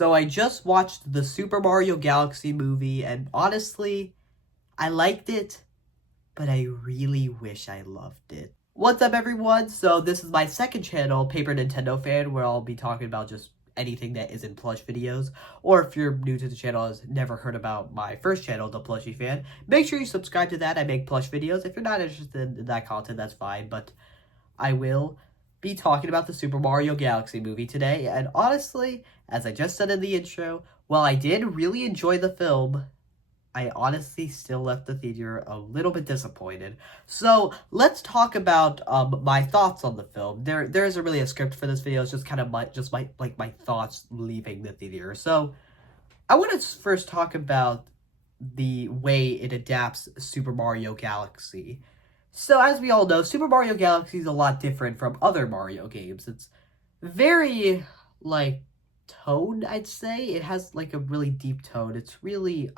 So I just watched the Super Mario Galaxy movie, and honestly, I liked it, but I really wish I loved it. What's up, everyone? So this is my second channel, Paper Nintendo Fan, where I'll be talking about just anything that isn't plush videos. Or if you're new to the channel and has never heard about my first channel, The Plushie Fan, make sure you subscribe to that. I make plush videos. If you're not interested in that content, that's fine, but I will be talking about the Super Mario Galaxy movie today, and honestly, as I just said in the intro, while I did really enjoy the film, I honestly still left the theater a little bit disappointed. So let's talk about my thoughts on the film. There isn't really a script for this video. It's just kind of my thoughts leaving the theater. So I want to first talk about the way it adapts Super Mario Galaxy. So as we all know, Super Mario Galaxy is a lot different from other Mario games. It's very, like, toned, I'd say. It has, like, a really deep tone. It's really,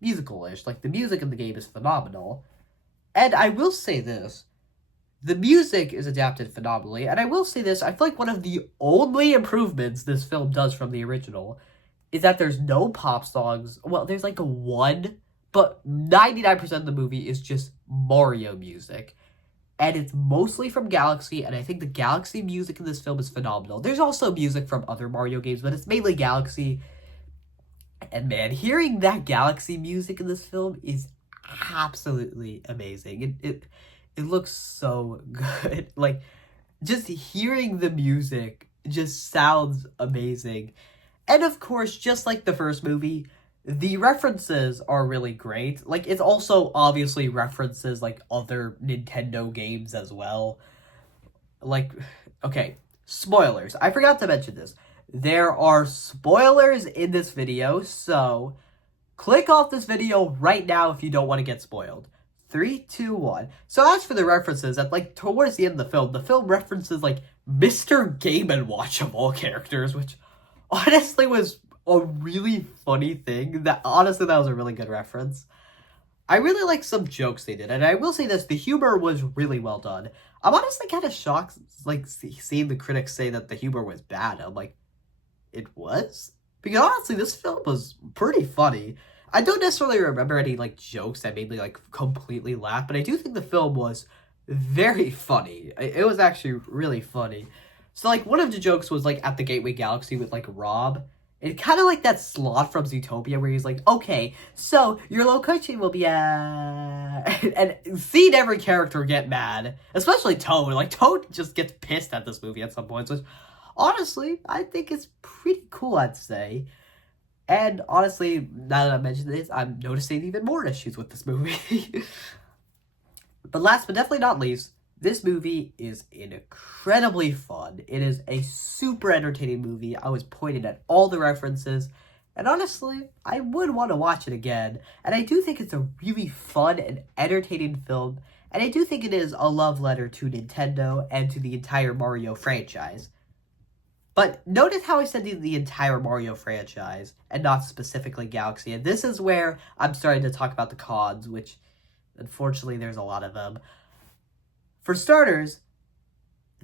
musical-ish. Like, the music in the game is phenomenal. And I will say this. The music is adapted phenomenally. And I will say this. I feel like one of the only improvements this film does from the original is that there's no pop songs. Well, there's, like, one, but 99% of the movie is just Mario music. And it's mostly from Galaxy, and I think the Galaxy music in this film is phenomenal. There's also music from other Mario games, but it's mainly Galaxy. And man, hearing that Galaxy music in this film is absolutely amazing. It looks so good. Like, just hearing the music just sounds amazing. And of course, just like the first movie, the references are really great. Like, it's also obviously references, like, other Nintendo games as well. Like, okay, spoilers. I forgot to mention this. There are spoilers in this video, so click off this video right now if you don't want to get spoiled. 3, 2, 1. So as for the references, at, like, towards the end of the film references, like, Mr. Game & Watch of all characters, which honestly was a really funny thing. That was a really good reference. I really like some jokes they did, and I will say this, the humor was really well done. I'm honestly kind of shocked, like, seeing the critics say that the humor was bad. I'm like, it was? Because honestly, this film was pretty funny. I don't necessarily remember any, like, jokes that made me, like, completely laugh, but I do think the film was very funny. It was actually really funny. So, like, one of the jokes was, like, at the Gateway Galaxy with, like, Rob. It's kind of like that Sloth from Zootopia where he's like, okay, so your location will be, and seeing every character get mad, especially Toad. Like, Toad just gets pissed at this movie at some points, which, honestly, I think is pretty cool, I'd say. And, honestly, now that I mentioned this, I'm noticing even more issues with this movie. But last but definitely not least, this movie is incredibly fun. It is a super entertaining movie. I was pointing at all the references, and honestly, I would want to watch it again. And I do think it's a really fun and entertaining film, and I do think it is a love letter to Nintendo and to the entire Mario franchise. But notice how I said the entire Mario franchise, and not specifically Galaxy, and this is where I'm starting to talk about the cons, which, unfortunately, there's a lot of them. For starters,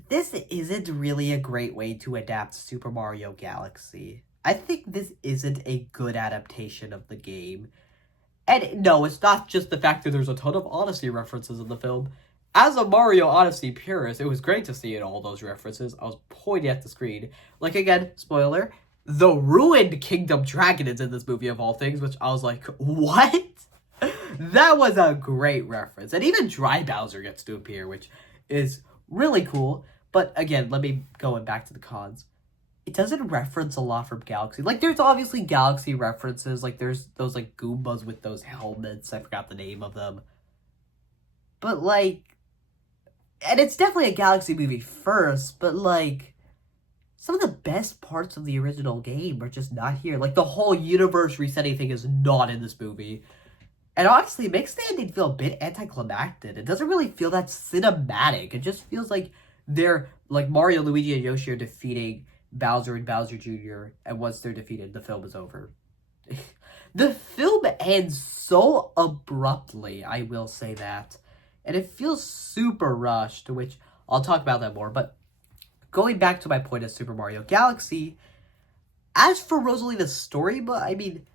this isn't really a great way to adapt Super Mario Galaxy. I think this isn't a good adaptation of the game. And no, it's not just the fact that there's a ton of Odyssey references in the film. As a Mario Odyssey purist, it was great to see all those references. I was pointing at the screen. Like, again, spoiler, the Ruined Kingdom Dragon is in this movie of all things, which I was like, what? That was a great reference. And even Dry Bowser gets to appear, which is really cool. But again, let me go back to the cons. It doesn't reference a lot from Galaxy. Like, there's obviously Galaxy references. Like, there's those, like, Goombas with those helmets. I forgot the name of them. But, like, and it's definitely a Galaxy movie first, but, like, some of the best parts of the original game are just not here. Like, the whole universe resetting thing is not in this movie. And honestly, it makes the ending feel a bit anticlimactic. It doesn't really feel that cinematic. It just feels like they're, like, Mario, Luigi, and Yoshi are defeating Bowser and Bowser Jr., and once they're defeated, the film is over. The film ends so abruptly, I will say that. And it feels super rushed, which I'll talk about that more. But going back to my point of Super Mario Galaxy, as for Rosalina's story, but I mean,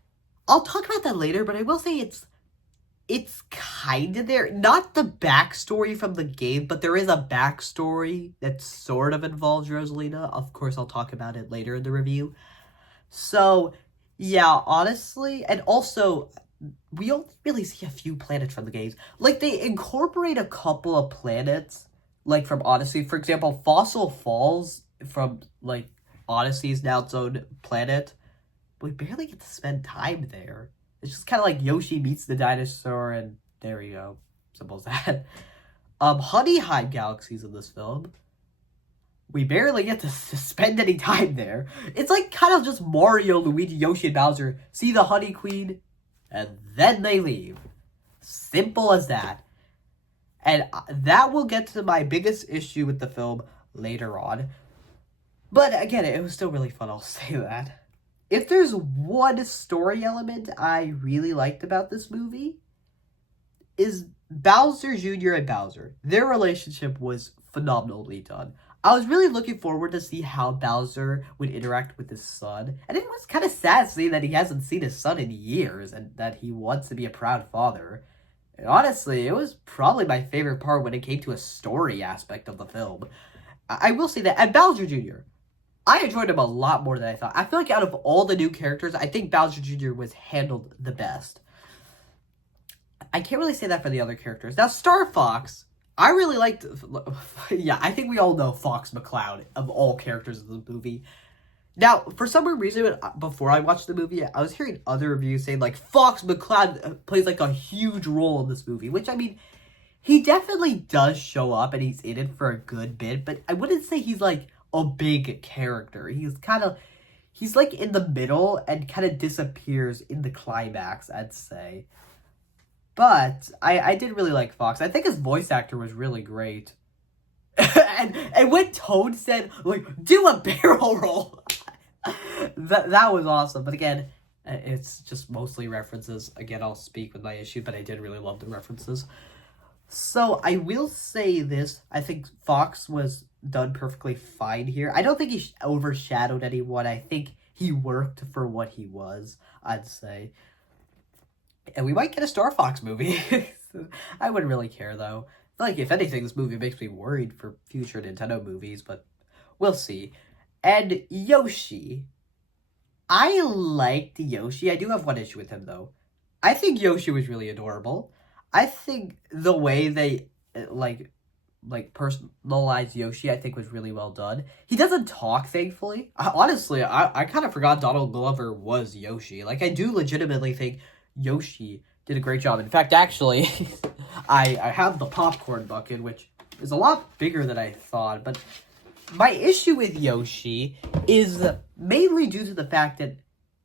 I'll talk about that later, but I will say it's kind of there. Not the backstory from the game, but there is a backstory that sort of involves Rosalina. Of course, I'll talk about it later in the review. So, yeah, honestly, and also, we only really see a few planets from the games. Like, they incorporate a couple of planets, like, from Odyssey. For example, Fossil Falls from, like, Odyssey's now its own planet. But we barely get to spend time there. It's just kind of like Yoshi meets the dinosaur, and there we go. Simple as that. Honeyheim Galaxy's in this film. We barely get to spend any time there. It's like kind of just Mario, Luigi, Yoshi, and Bowser see the Honey Queen, and then they leave. Simple as that. And that will get to my biggest issue with the film later on. But again, it was still really fun, I'll say that. If there's one story element I really liked about this movie, is Bowser Jr. and Bowser. Their relationship was phenomenally done. I was really looking forward to see how Bowser would interact with his son. And it was kind of sad seeing that he hasn't seen his son in years and that he wants to be a proud father. And honestly, it was probably my favorite part when it came to a story aspect of the film. I will say that. And Bowser Jr., I enjoyed him a lot more than I thought. I feel like out of all the new characters, I think Bowser Jr. was handled the best. I can't really say that for the other characters. Now, Star Fox, I really liked... Yeah, I think we all know Fox McCloud of all characters in the movie. Now, for some reason, before I watched the movie, I was hearing other reviews saying, like, Fox McCloud plays, like, a huge role in this movie. Which, I mean, he definitely does show up, and he's in it for a good bit. But I wouldn't say he's, like, a big character. He's like in the middle and kind of disappears in the climax, I'd say. But I did really like Fox. I think his voice actor was really great. and when Toad said, like, do a barrel roll, that was awesome. But again, it's just mostly references. Again, I'll speak with my issue, but I did really love the references. So I will say this. I think Fox was done perfectly fine here. I don't think he overshadowed anyone. I think he worked for what he was, I'd say. And we might get a Star Fox movie. I wouldn't really care, though. I feel like, if anything, this movie makes me worried for future Nintendo movies, but we'll see. And Yoshi. I liked Yoshi. I do have one issue with him, though. I think Yoshi was really adorable. I think the way they, like personalized Yoshi, I think was really well done. He doesn't talk, thankfully. Honestly, I kind of forgot Donald Glover was Yoshi. Like, I do legitimately think Yoshi did a great job. In fact, actually, I have the popcorn bucket, which is a lot bigger than I thought. But my issue with Yoshi is mainly due to the fact that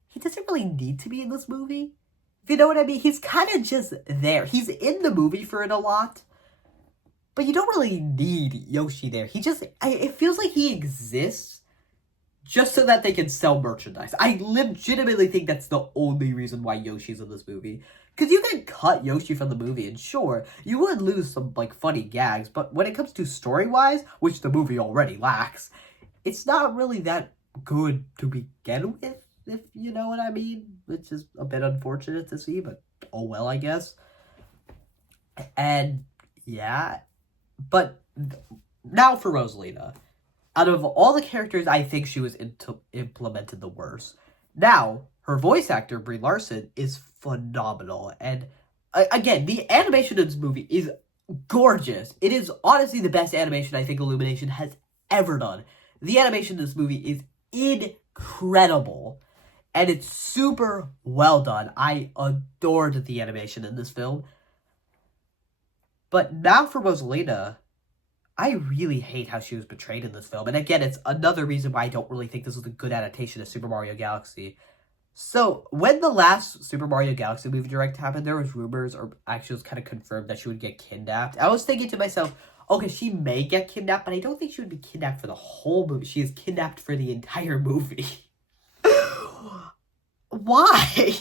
he doesn't really need to be in this movie. If you know what I mean? He's kind of just there. He's in the movie for it a lot. But you don't really need Yoshi there. It feels like he exists just so that they can sell merchandise. I legitimately think that's the only reason why Yoshi's in this movie. Because you can cut Yoshi from the movie, and sure, you would lose some, like, funny gags, but when it comes to story-wise, which the movie already lacks, it's not really that good to begin with, if you know what I mean. Which is a bit unfortunate to see, but oh well, I guess. And, yeah... But now for Rosalina. Out of all the characters, I think she was implemented the worst. Now, her voice actor, Brie Larson, is phenomenal. And again, the animation in this movie is gorgeous. It is honestly the best animation I think Illumination has ever done. The animation in this movie is incredible. And it's super well done. I adored the animation in this film. But now for Rosalina, I really hate how she was portrayed in this film. And again, it's another reason why I don't really think this was a good adaptation of Super Mario Galaxy. So, when the last Super Mario Galaxy movie direct happened, there was rumors, or actually it was kind of confirmed, that she would get kidnapped. I was thinking to myself, okay, she may get kidnapped, but I don't think she would be kidnapped for the whole movie. She is kidnapped for the entire movie. Why?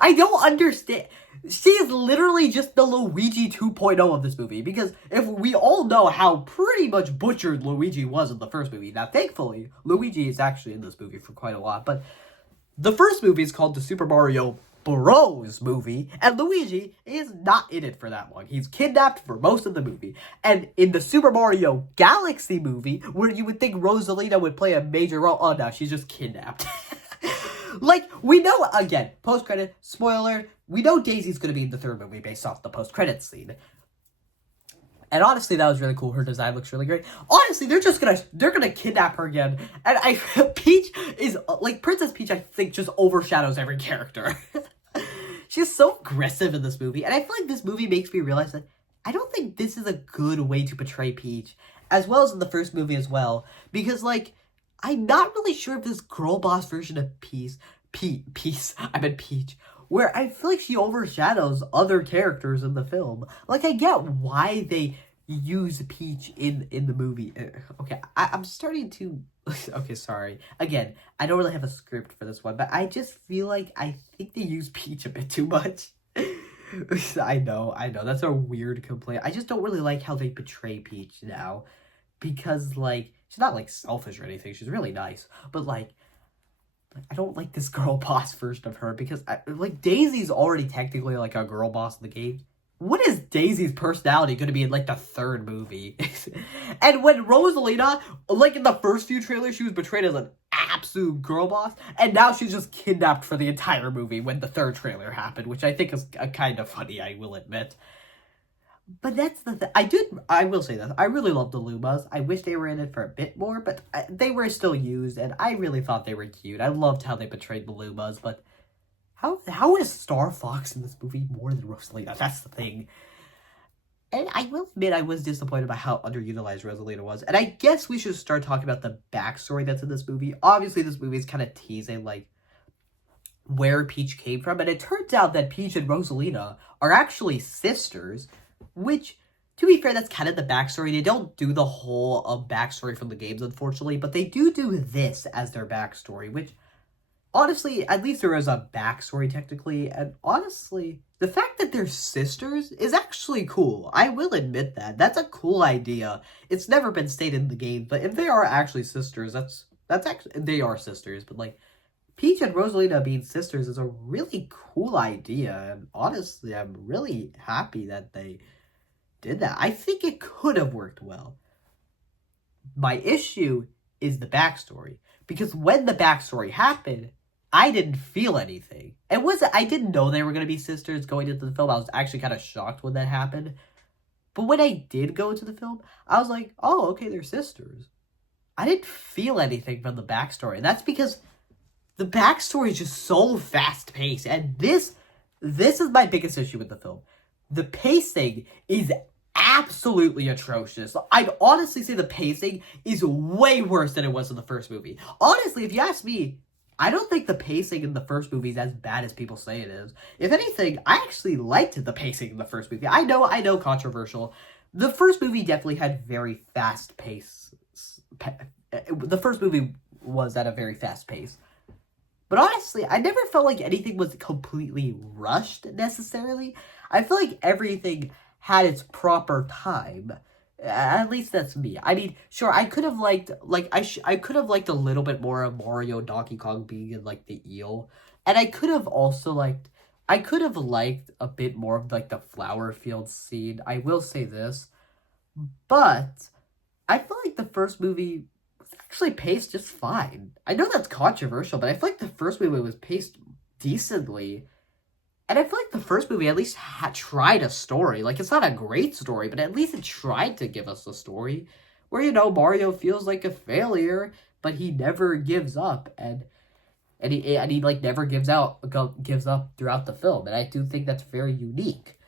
I don't understand. She is literally just the Luigi 2.0 of this movie, because if we all know how pretty much butchered Luigi was in the first movie. Now, thankfully, Luigi is actually in this movie for quite a lot, but the first movie is called the Super Mario Bros. Movie, and Luigi is not in it for that long. He's kidnapped for most of the movie. And in the Super Mario Galaxy movie, where you would think Rosalina would play a major role, oh no, she's just kidnapped. Like, we know, again, post-credit, spoiler, we know Daisy's gonna be in the third movie based off the post-credit scene. And honestly, that was really cool. Her design looks really great. Honestly, they're gonna kidnap her again. And Peach is, like, Princess Peach, I think, just overshadows every character. She's so aggressive in this movie. And I feel like this movie makes me realize that I don't think this is a good way to portray Peach, as well as in the first movie as well. Because, like, I'm not really sure if this girl boss version of Peach, where I feel like she overshadows other characters in the film. Like, I get why they use Peach in the movie. Okay, I'm starting to... Okay, sorry. Again, I don't really have a script for this one, but I just feel like I think they use Peach a bit too much. I know, that's a weird complaint. I just don't really like how they portray Peach now. Because, like, she's not, like, selfish or anything. She's really nice. But, like, I don't like this girl boss version of her because, like, Daisy's already technically, like, a girl boss in the game. What is Daisy's personality going to be in, like, the third movie? And when Rosalina, like, in the first few trailers, she was portrayed as an absolute girl boss, and now she's just kidnapped for the entire movie when the third trailer happened, which I think is kind of funny, I will admit. But that's the thing. I will say this. I really love the Lumas. I wish they were in it for a bit more, but they were still used, and I really thought they were cute. I loved how they portrayed the Lumas, but how is Star Fox in this movie more than Rosalina? That's the thing. And I will admit I was disappointed by how underutilized Rosalina was. And I guess we should start talking about the backstory that's in this movie. Obviously, this movie is kind of teasing, like, where Peach came from, and it turns out that Peach and Rosalina are actually sisters. Which, to be fair, that's kind of the backstory. They don't do the whole backstory from the games, unfortunately, but they do this as their backstory, which, honestly, at least there is a backstory, technically, and honestly, the fact that they're sisters is actually cool. I will admit that. That's a cool idea. It's never been stated in the game, but if they are actually sisters, that's actually, they are sisters, but, like, Peach and Rosalina being sisters is a really cool idea, and honestly, I'm really happy that they did that. I think it could have worked well. My issue is the backstory, because when the backstory happened, I didn't feel anything. I didn't know they were going to be sisters going into the film. I was actually kind of shocked when that happened. But when I did go into the film, I was like, oh, okay, they're sisters. I didn't feel anything from the backstory, and that's because the backstory is just so fast-paced, and this is my biggest issue with the film. The pacing is absolutely atrocious. I'd honestly say the pacing is way worse than it was in the first movie. Honestly, if you ask me, I don't think the pacing in the first movie is as bad as people say it is. If anything, I actually liked the pacing in the first movie. I know, controversial. The first movie definitely had very fast pace. The first movie was at a very fast pace. But honestly, I never felt like anything was completely rushed, necessarily. I feel like everything had its proper time. At least that's me. I mean, sure, I could have liked, I could have liked a little bit more of Mario Donkey Kong being in, like, the eel. And I could have also liked a bit more of, like, the flower field scene. I will say this. But I feel like the first movie was actually paced just fine. I know that's controversial, but I feel like the first movie was paced decently. And I feel like the first movie at least tried a story. Like, it's not a great story, but at least it tried to give us a story where, you know, Mario feels like a failure, but he never gives up, and he like never gives up throughout the film. And I do think that's very unique.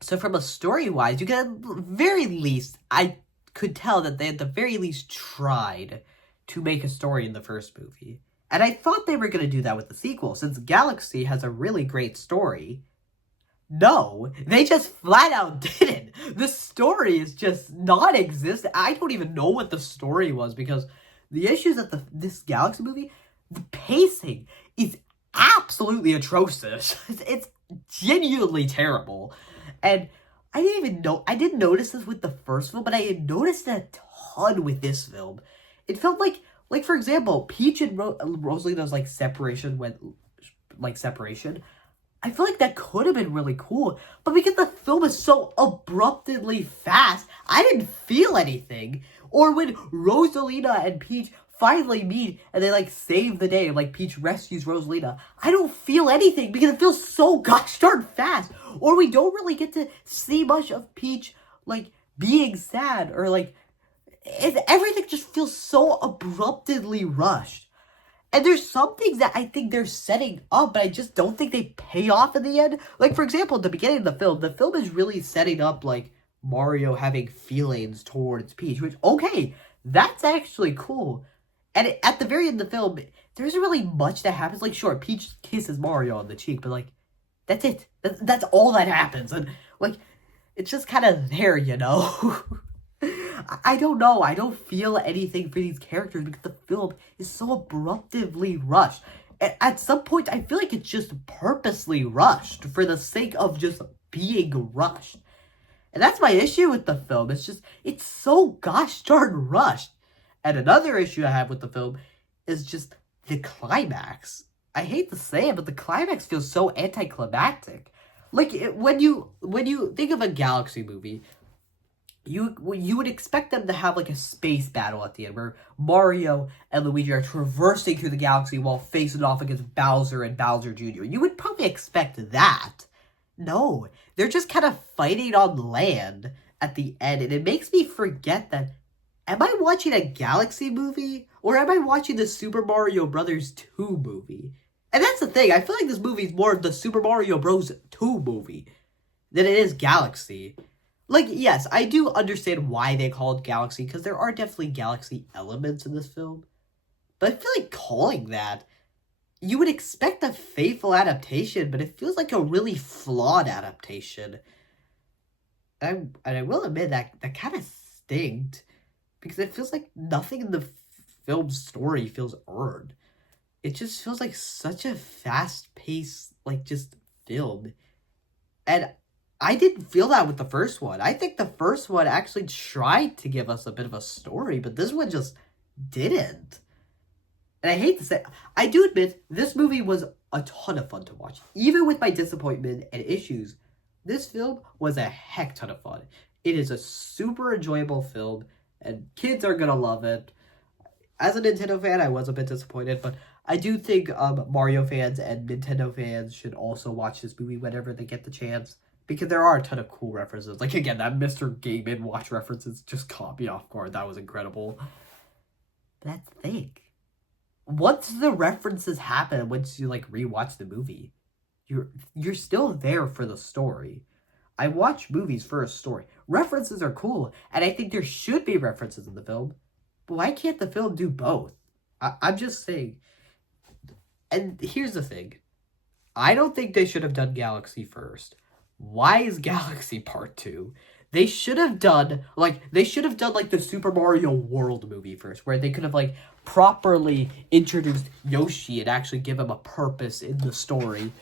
So from a story-wise, you can at the very least, I could tell that they at the very least tried to make a story in the first movie. And I thought they were going to do that with the sequel, since Galaxy has a really great story. No, they just flat out didn't. The story is just non-existent. I don't even know what the story was, because the issues at this Galaxy movie, the pacing is absolutely atrocious. It's genuinely terrible. And I didn't notice this with the first film, but I had noticed it a ton with this film. It felt like for example, Peach and Rosalina's like separation. I feel like that could have been really cool, but because the film is so abruptly fast, I didn't feel anything. Or when Rosalina and Peach finally meet and they like save the day, like Peach rescues Rosalina, I don't feel anything because it feels so gosh darn fast. Or we don't really get to see much of Peach like being sad or like everything just feels so abruptly rushed. And there's some things that I think they're setting up, but I just don't think they pay off in the end. Like, for example, at the beginning of the film is really setting up, like, Mario having feelings towards Peach, which, okay, that's actually cool. And at the very end of the film, there isn't really much that happens. Like, sure, Peach kisses Mario on the cheek, but, like, that's it. That's all that happens. And, like, it's just kind of there, you know? I don't know. I don't feel anything for these characters because the film is so abruptly rushed. At some point, I feel like it's just purposely rushed for the sake of just being rushed. And that's my issue with the film. It's so gosh darn rushed. And another issue I have with the film is just the climax. I hate to say it, but the climax feels so anticlimactic. Like, when you think of a Galaxy movie, you would expect them to have like a space battle at the end where Mario and Luigi are traversing through the galaxy while facing off against Bowser and Bowser Jr. You would probably expect that. No, they're just kind of fighting on land at the end, and it makes me forget that, am I watching a Galaxy movie or am I watching the Super Mario Brothers 2 movie? And that's the thing, I feel like this movie is more of the Super Mario Bros. 2 movie than it is Galaxy. Like, yes, I do understand why they call it Galaxy, because there are definitely Galaxy elements in this film. But I feel like calling that, you would expect a faithful adaptation, but it feels like a really flawed adaptation. And I will admit that kind of stinks, because it feels like nothing in the film's story feels earned. It just feels like such a fast-paced, like, just film. And I didn't feel that with the first one. I think the first one actually tried to give us a bit of a story, but this one just didn't. And I hate to say, I do admit, this movie was a ton of fun to watch. Even with my disappointment and issues, this film was a heck ton of fun. It is a super enjoyable film, and kids are gonna love it. As a Nintendo fan, I was a bit disappointed, but I do think Mario fans and Nintendo fans should also watch this movie whenever they get the chance. Because there are a ton of cool references. Like, again, that Mr. Game & Watch references just caught me off guard. That was incredible. But that's the thing. Once the references happen, once you, like, rewatch the movie, you're still there for the story. I watch movies for a story. References are cool, and I think there should be references in the film. But why can't the film do both? I'm just saying. And here's the thing. I don't think they should have done Galaxy first. Why is Galaxy Part 2? They should have done the Super Mario World movie first, where they could have, like, properly introduced Yoshi and actually give him a purpose in the story.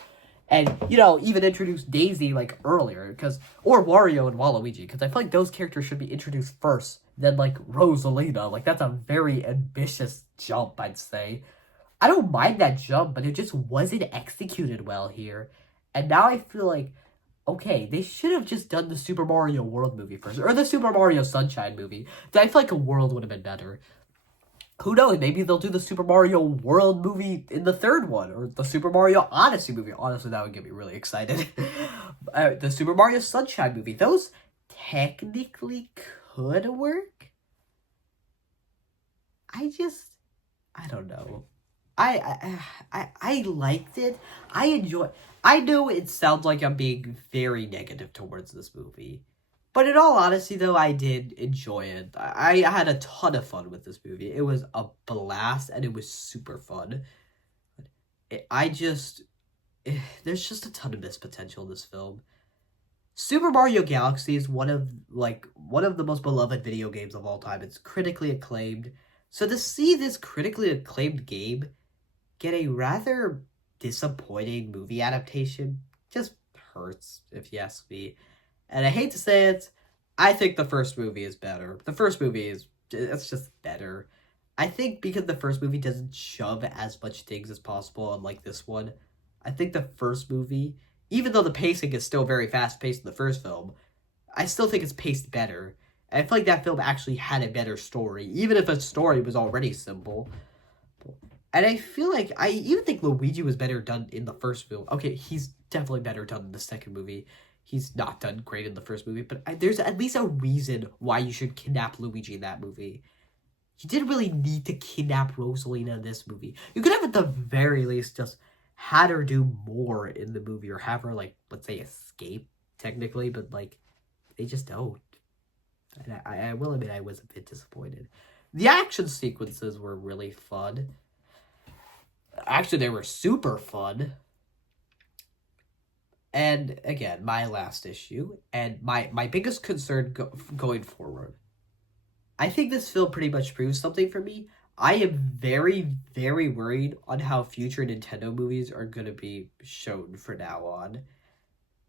And, you know, even introduce Daisy, like, earlier, or Wario and Waluigi, because I feel like those characters should be introduced first, then, like, Rosalina. Like, that's a very ambitious jump, I'd say. I don't mind that jump, but it just wasn't executed well here. And now I feel like, okay, they should have just done the Super Mario World movie first, or the Super Mario Sunshine movie. I feel like a World would have been better. Who knows, maybe they'll do the Super Mario World movie in the third one, or the Super Mario Odyssey movie. Honestly, that would get me really excited. The Super Mario Sunshine movie, those technically could work. I don't know. I liked it. I know it sounds like I'm being very negative towards this movie. But in all honesty, though, I did enjoy it. I had a ton of fun with this movie. It was a blast, and it was super fun. There's just a ton of missed potential in this film. Super Mario Galaxy is one of the most beloved video games of all time. It's critically acclaimed. So to see this critically acclaimed game get a rather disappointing movie adaptation just hurts, if you ask me. And I hate to say it, I think the first movie is better. The first movie is, it's just better. I think because the first movie doesn't shove as much things as possible, unlike this one, I think the first movie, even though the pacing is still very fast paced in the first film, I still think it's paced better. And I feel like that film actually had a better story, even if the story was already simple. And I feel like, I even think Luigi was better done in the first film. Okay, he's definitely better done in the second movie. He's not done great in the first movie, but there's at least a reason why you should kidnap Luigi in that movie. You didn't really need to kidnap Rosalina in this movie. You could have at the very least just had her do more in the movie, or have her, like, let's say, escape, technically, but, like, they just don't. And I will admit I was a bit disappointed. The action sequences were really fun. Actually, they were super fun. And again, my last issue, and my biggest concern going forward. I think this film pretty much proves something for me. I am very, very worried on how future Nintendo movies are going to be shown from now on.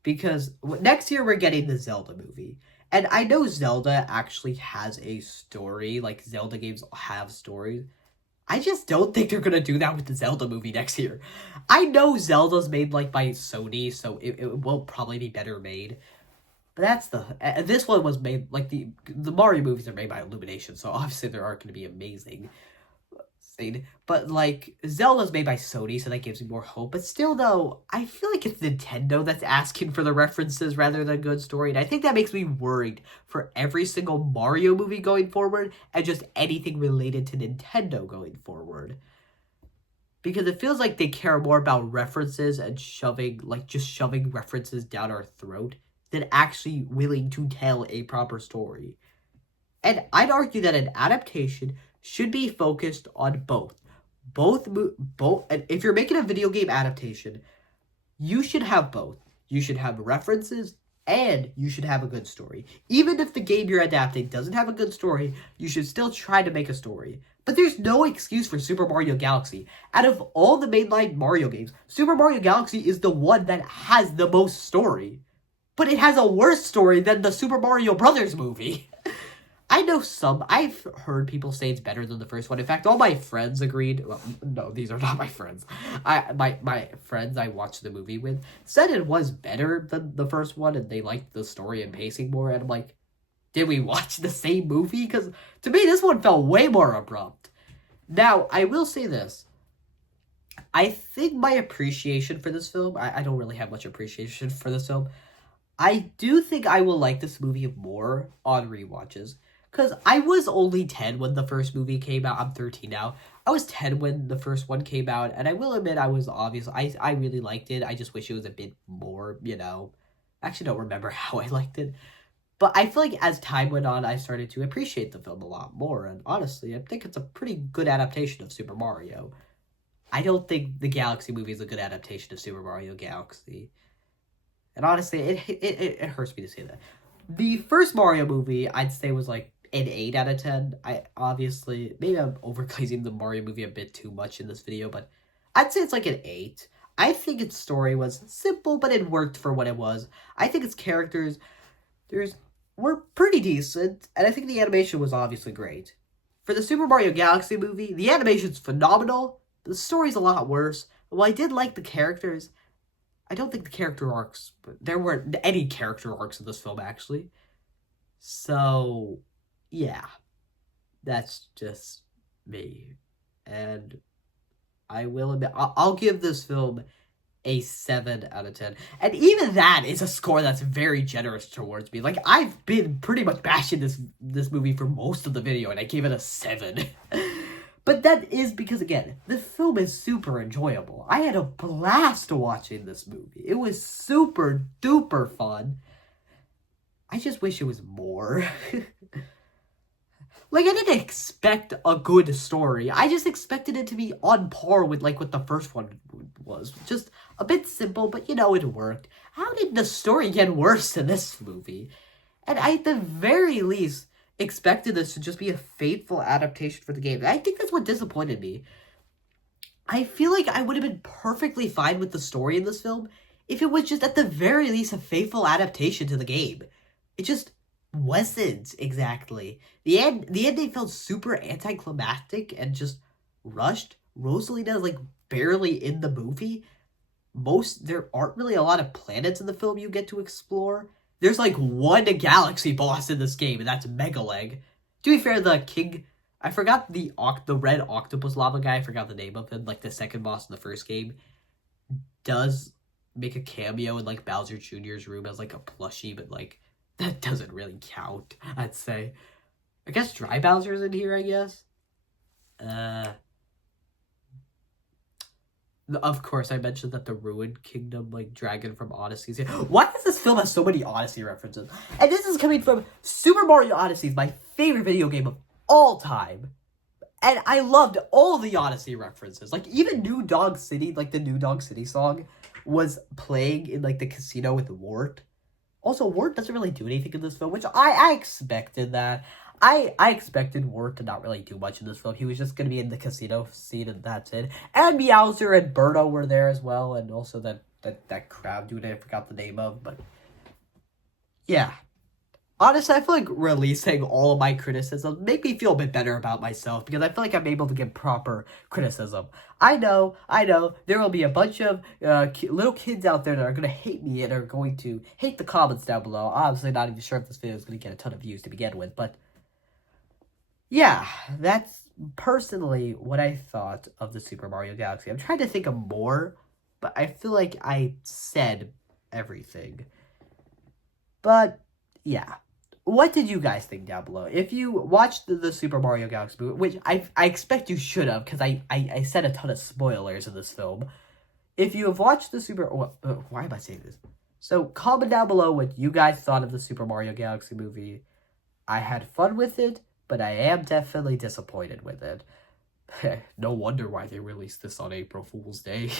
Because next year we're getting the Zelda movie. And I know Zelda actually has a story, like Zelda games have stories. I just don't think they're gonna do that with the Zelda movie next year. I know Zelda's made, like, by Sony, so it will probably be better made. But that's this one was made, like, the Mario movies are made by Illumination, so obviously they aren't gonna be amazing. But, like, Zelda's made by Sony, so that gives me more hope. But still, though, I feel like it's Nintendo that's asking for the references rather than a good story. And I think that makes me worried for every single Mario movie going forward, and just anything related to Nintendo going forward. Because it feels like they care more about references and shoving references down our throat than actually willing to tell a proper story. And I'd argue that an adaptation should be focused on both. And if you're making a video game adaptation, you should have both. You should have references, and you should have a good story. Even if the game you're adapting doesn't have a good story, you should still try to make a story. But there's no excuse for Super Mario Galaxy. Out of all the mainline Mario games, Super Mario Galaxy is the one that has the most story. But it has a worse story than the Super Mario Brothers movie. I know I've heard people say it's better than the first one. In fact, all my friends agreed. Well, no, these are not my friends. My friends I watched the movie with said it was better than the first one, and they liked the story and pacing more. And I'm like, did we watch the same movie? Because to me, this one felt way more abrupt. Now, I will say this. I think my appreciation for this film, I don't really have much appreciation for this film. I do think I will like this movie more on rewatches. Because I was only 10 when the first movie came out. I'm 13 now. I was 10 when the first one came out. And I will admit I really liked it. I just wish it was a bit more, I actually don't remember how I liked it. But I feel like as time went on, I started to appreciate the film a lot more. And honestly, I think it's a pretty good adaptation of Super Mario. I don't think the Galaxy movie is a good adaptation of Super Mario Galaxy. And honestly, it hurts me to say that. The first Mario movie, I'd say, was like an 8 out of 10. Maybe I'm overglazing the Mario movie a bit too much in this video, but I'd say it's like an 8. I think its story was simple, but it worked for what it was. I think its characters were pretty decent, and I think the animation was obviously great. For the Super Mario Galaxy movie, the animation's phenomenal, the story's a lot worse. While I did like the characters, I don't think the character arcs, there weren't any character arcs in this film, actually. So, yeah. That's just me. And I will admit, I'll give this film a 7 out of 10. And even that is a score that's very generous towards me. Like, I've been pretty much bashing this movie for most of the video, and I gave it a 7. But that is because, again, the film is super enjoyable. I had a blast watching this movie. It was super duper fun. I just wish it was more. Like, I didn't expect a good story. I just expected it to be on par with, like, what the first one was. Just a bit simple, but, it worked. How did the story get worse in this movie? And I, at the very least, expected this to just be a faithful adaptation for the game. I think that's what disappointed me. I feel like I would have been perfectly fine with the story in this film if it was just at the very least a faithful adaptation to the game. It just wasn't exactly. The ending felt super anticlimactic and just rushed. Rosalina's like barely in the movie. There aren't really a lot of planets in the film you get to explore. There's like one galaxy boss in this game, and that's Megaleg. To be fair, the king, I forgot the red octopus lava guy, I forgot the name of him, like the second boss in the first game, does make a cameo in like Bowser Jr.'s room as like a plushie, but like that doesn't really count, I'd say. I guess Dry Bowser's in here, I guess. Of course, I mentioned that the Ruined Kingdom, like, dragon from Odyssey's here. Why does this film have so many Odyssey references? And this is coming from Super Mario Odyssey, my favorite video game of all time. And I loved all the Odyssey references. Like, even New Dog City, like, the New Dog City song was playing in, like, the casino with Wart. Also, Wart doesn't really do anything in this film, which I expected that. I expected Wart to not really do much in this film. He was just going to be in the casino scene, and that's it. And Meowser and Birdo were there as well, and also that crowd dude I forgot the name of, but yeah. Honestly, I feel like releasing all of my criticism make me feel a bit better about myself, because I feel like I'm able to give proper criticism. I know, there will be a bunch of little kids out there that are going to hate me and are going to hate the comments down below. Obviously, not even sure if this video is going to get a ton of views to begin with, but yeah, that's personally what I thought of the Super Mario Galaxy. I'm trying to think of more, but I feel like I said everything. But yeah. What did you guys think down below? If you watched the Super Mario Galaxy movie, which I expect you should have, because I said a ton of spoilers in this film. If you have watched the why am I saying this? So comment down below what you guys thought of the Super Mario Galaxy movie. I had fun with it, but I am definitely disappointed with it. No wonder why they released this on April Fool's Day.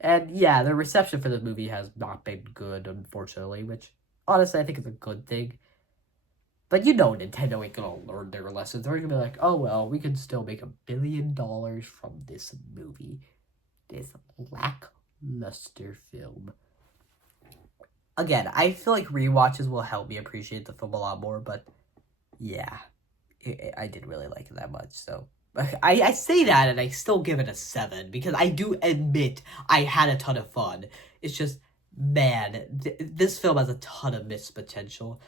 And yeah, the reception for this movie has not been good, unfortunately, which honestly, I think it's a good thing. But you know Nintendo ain't gonna learn their lessons. They're gonna be like, oh well, we can still make $1 billion from this movie. This lackluster film. Again, I feel like rewatches will help me appreciate the film a lot more, but yeah, I didn't really like it that much, so I say that and I still give it a 7, because I do admit I had a ton of fun. It's just, man, this film has a ton of missed potential.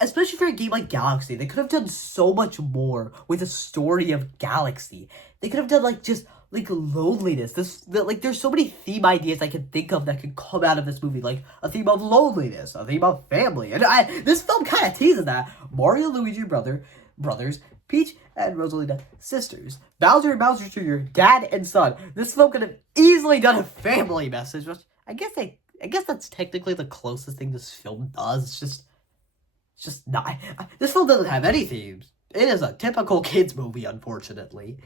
Especially for a game like Galaxy. They could have done so much more with the story of Galaxy. They could have done, like, just, like, loneliness. There's so many theme ideas I can think of that could come out of this movie. Like, a theme of loneliness, a theme of family. And this film kind of teases that. Mario and Luigi brothers, Peach and Rosalina, sisters. Bowser and Bowser Jr., dad and son. This film could have easily done a family message, which I guess that's technically the closest thing this film does. It's just not. This film doesn't have any themes. It is a typical kids movie, unfortunately.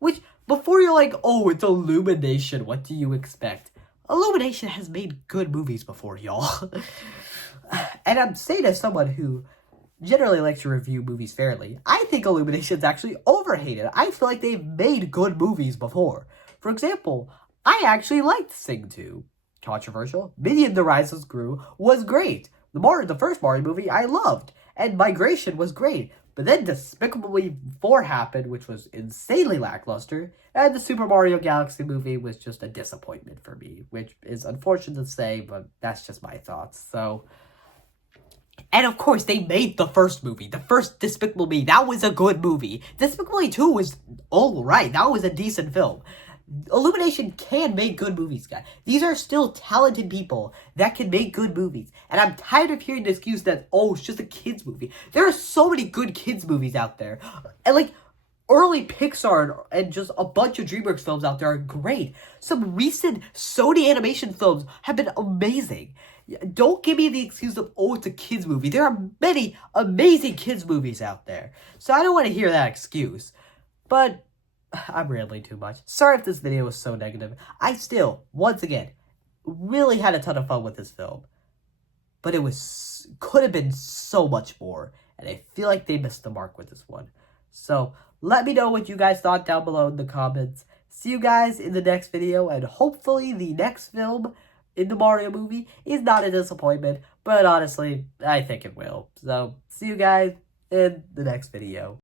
Which, before you're like, oh, it's Illumination, what do you expect? Illumination has made good movies before, y'all. And I'm saying as someone who generally likes to review movies fairly, I think Illumination's actually overhated. I feel like they've made good movies before. For example, I actually liked Sing 2. Controversial. Minion: The Rise of Gru was great. The first Mario movie I loved. And Migration was great. But then Despicable Me 4 happened, which was insanely lackluster. And the Super Mario Galaxy movie was just a disappointment for me. Which is unfortunate to say, but that's just my thoughts. So, and of course, they made the first movie. The first Despicable Me. That was a good movie. Despicable Me 2 was alright. That was a decent film. Illumination can make good movies, guys. These are still talented people that can make good movies. And I'm tired of hearing the excuse that, oh, it's just a kids movie. There are so many good kids movies out there. And, like, early Pixar and just a bunch of DreamWorks films out there are great. Some recent Sony animation films have been amazing. Don't give me the excuse of, oh, it's a kids movie. There are many amazing kids movies out there. So I don't want to hear that excuse. But I'm rambling too much. Sorry if this video was so negative. I still, once again, really had a ton of fun with this film. But it could have been so much more. And I feel like they missed the mark with this one. So, let me know what you guys thought down below in the comments. See you guys in the next video. And hopefully the next film in the Mario movie is not a disappointment, but honestly, I think it will. So, see you guys in the next video.